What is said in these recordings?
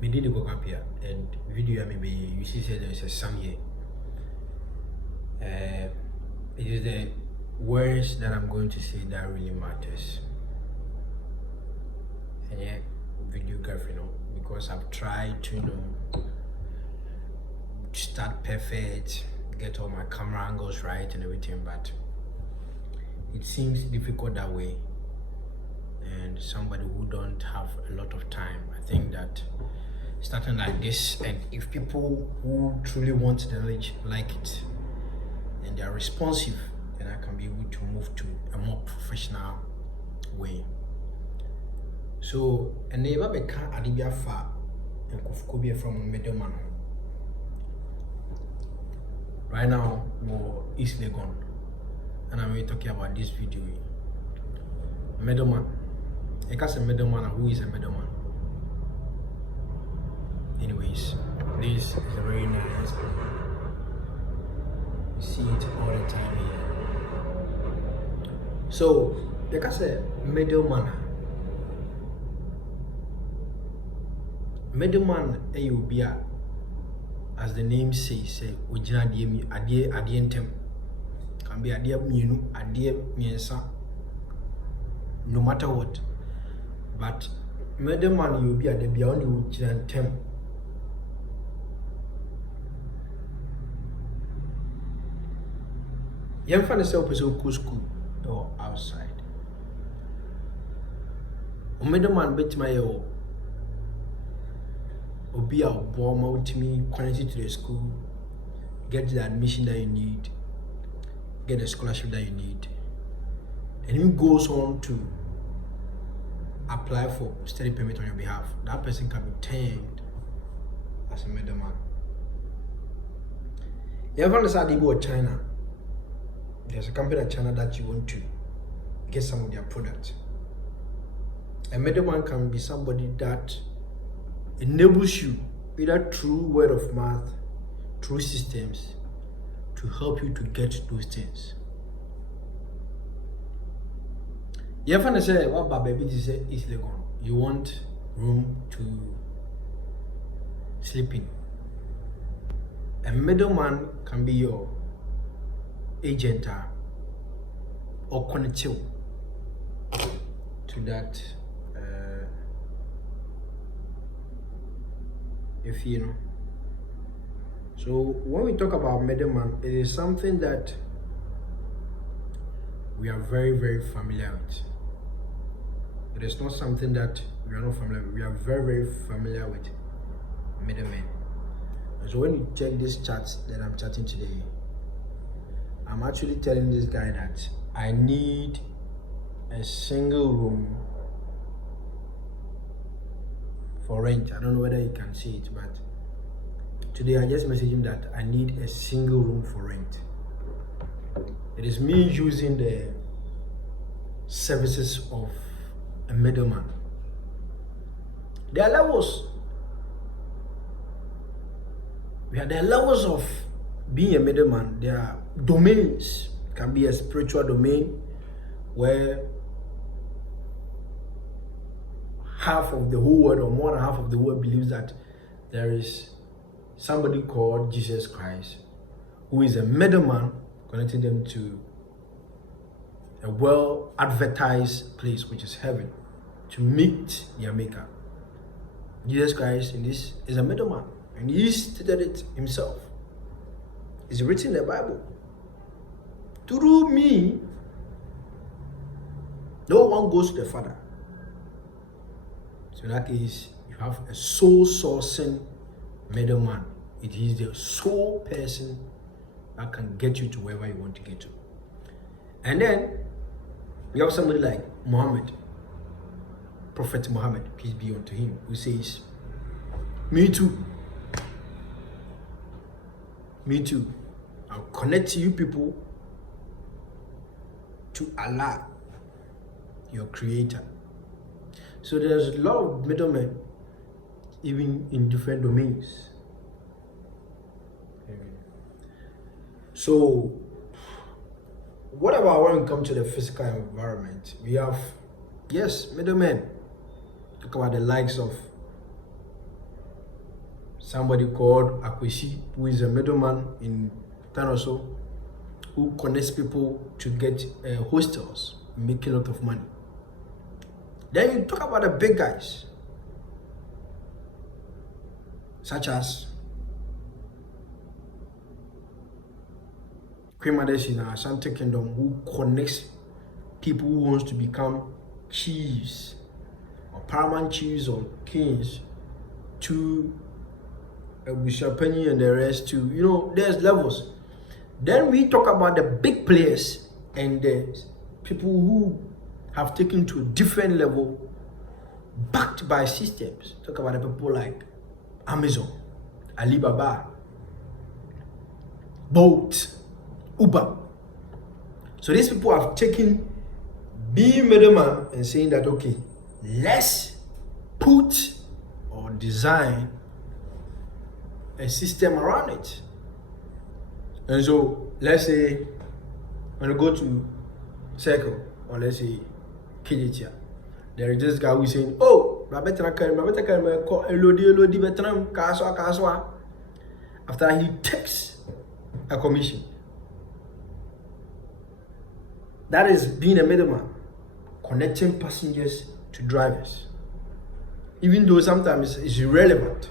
Me did go up here and video maybe you see say there's a sum here. It is the words that I'm going to say that really matters. And yeah, videography, because I've tried to start perfect, get all my camera angles right and everything, but it seems difficult that way. And somebody who don't have a lot of time, I think that starting like this, and if people who truly want the knowledge like it and they are responsive, then I can be able to move to a more professional way. So, and never become Adibia far and Kofkobia from middleman. Right now, more East Legon, and I'm talking about this video. Middleman. I can say middleman. Who is a middleman? Anyways, this is a very nice. You see it all the time here. So, I can say middleman. Middleman, Ayubia, as the name says, say, Ujina adientem. Can be adie mienu, adie miensa. No matter what. But middleman, you'll be at the beyond Ujina tem. You find yourself as a school or outside. Middleman bet my be a bomb out to me, connected to the school, get the admission that you need, get the scholarship that you need, and he goes on to apply for study permit on your behalf. That person can be termed as a middleman. You ever understand about China? There's a company in China that you want to get some of their products. A middleman can be somebody that enables you either through word of mouth, through systems, to help you to get those things. You ever say what baby say is legal? You want room to sleep in. A middleman can be your agent or connect you to that. If you know. So when we talk about middleman, it is something that we are very, very familiar with. It is not something that we are not familiar with. We are very, very familiar with middlemen. And so when you check this chat that I'm chatting today, I'm actually telling this guy that I need a single room for rent. I don't know whether you can see it, but today I just messaged him that I need a single room for rent. It is me using the services of a middleman. There are levels. We have the levels of being a middleman. There are domains. It can be a spiritual domain where half of the whole world or more than half of the world believes that there is somebody called Jesus Christ who is a middleman connecting them to a well advertised place, which is heaven, to meet their maker. Jesus Christ in this is a middleman, and he stated it himself. It's written in the Bible. Through me, no one goes to the Father. So in that case, you have a soul sourcing middleman. It is the sole person that can get you to wherever you want to get to. And then you have somebody like Muhammad, Prophet Muhammad, peace be unto him, who says, me too. Me too. I'll connect you people to Allah, your creator. So there's a lot of middlemen, even in different domains. So, what about when we come to the physical environment? We have, yes, middlemen. Talk about the likes of somebody called Akwesi, who is a middleman in Tanoso, who connects people to get hostels, making a lot of money. Then you talk about the big guys, such as Queen Madesh in Ashanti Kingdom, who connects people who wants to become chiefs or paramount chiefs or kings to Bushapeni and the rest too. You know, there's levels. Then we talk about the big players and the people who have taken to a different level, backed by systems. Talk about the people like Amazon, Alibaba, Bolt, Uber. So these people have taken being middleman and saying that, okay, let's put or design a system around it. And so let's say when you go to Circle, or let's say Kijitia, there is this guy who is saying, oh, after he takes a commission. That is being a middleman, connecting passengers to drivers. Even though sometimes it's irrelevant.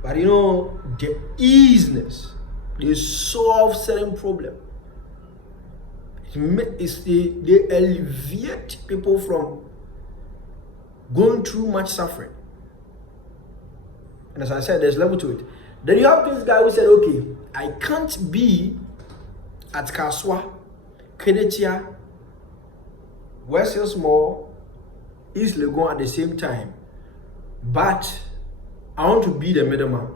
But you know, the easiness, they solve certain problem. They alleviate people from going through much suffering. And as I said, there's level to it. Then you have this guy who said, okay, I can't be at Kaswa, Kenetia, West Hills Mall, East Legon at the same time, but I want to be the middleman.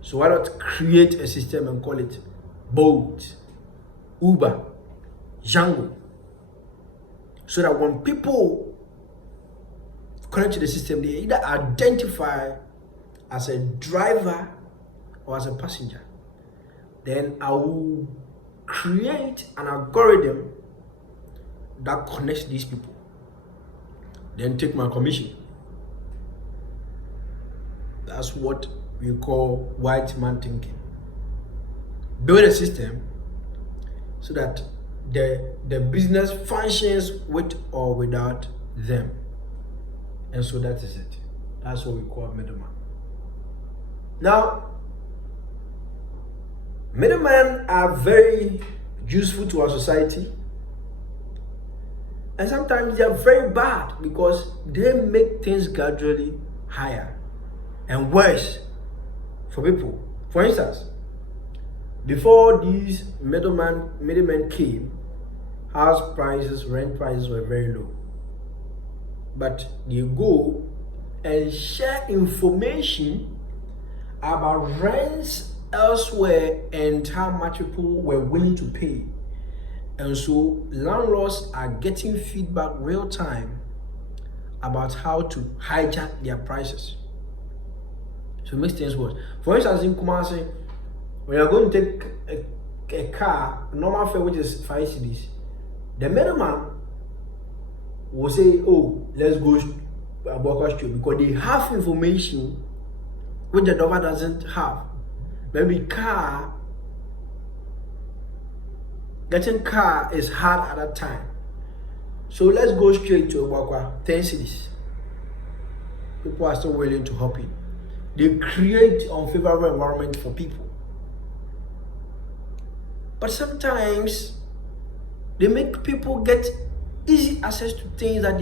So why not create a system and call it Bolt, Uber, Django, so that when people connect to the system, they either identify as a driver or as a passenger. Then I will create an algorithm that connects these people. Then take my commission. That's what we call white man thinking. Build a system so that the business functions with or without them. And so that is it. That's what we call middleman. Now, middlemen are very useful to our society. And sometimes they are very bad because they make things gradually higher and worse for people. For instance, before these middlemen came, house prices, rent prices were very low. But they go and share information about rents elsewhere and how much people were willing to pay. And so landlords are getting feedback real time about how to hijack their prices. So it makes things worse. For instance, in Kumasi, when you're going to take a car, normal fare which is 5 cedis, the middleman will say, oh, let's go Aboka Street, because they have information which the driver doesn't have. Maybe getting car is hard at that time. So let's go straight to Aboka, 10 cities. People are still willing to hop in. They create unfavorable environment for people. But sometimes they make people get easy access to things that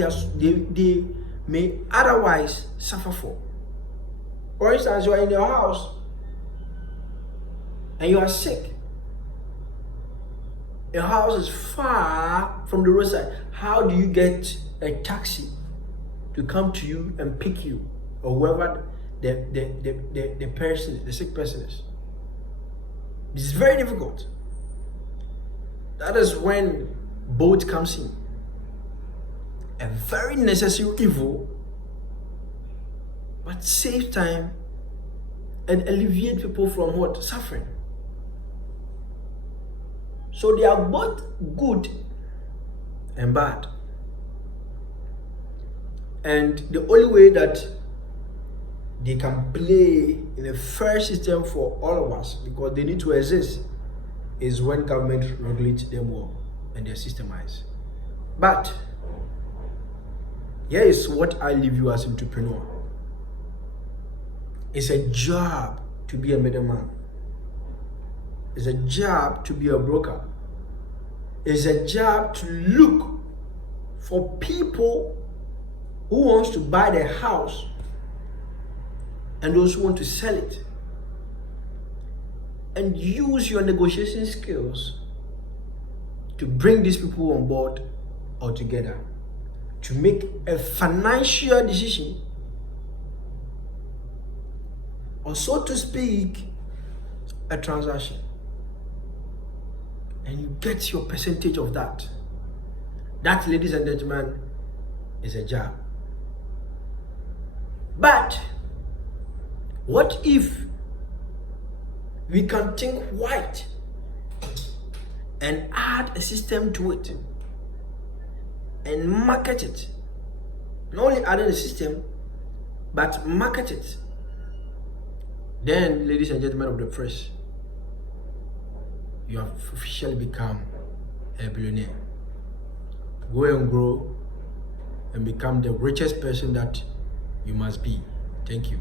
they may otherwise suffer for. For instance, you are in your house and you are sick. Your house is far from the roadside. How do you get a taxi to come to you and pick you, or whoever the person, the sick person is? It's very difficult. That is when Bolt comes in. A very necessary evil, but saves time and alleviate people from what? Suffering. So they are both good and bad. And the only way that they can play in a fair system for all of us, because they need to exist, is when government regulates them well and they're systemized. But here is what I leave you as entrepreneur. It's a job to be a middleman. It's a job to be a broker. It's a job to look for people who wants to buy their house and those who want to sell it, and use your negotiation skills to bring these people on board or together to make a financial decision, or so to speak, a transaction, and you get your percentage of that. That, ladies and gentlemen, is a job. But what if we can think white and add a system to it and market it? Not only adding a system, but market it. Then, ladies and gentlemen of the press, you have officially become a billionaire. Go and grow and become the richest person that you must be. Thank you.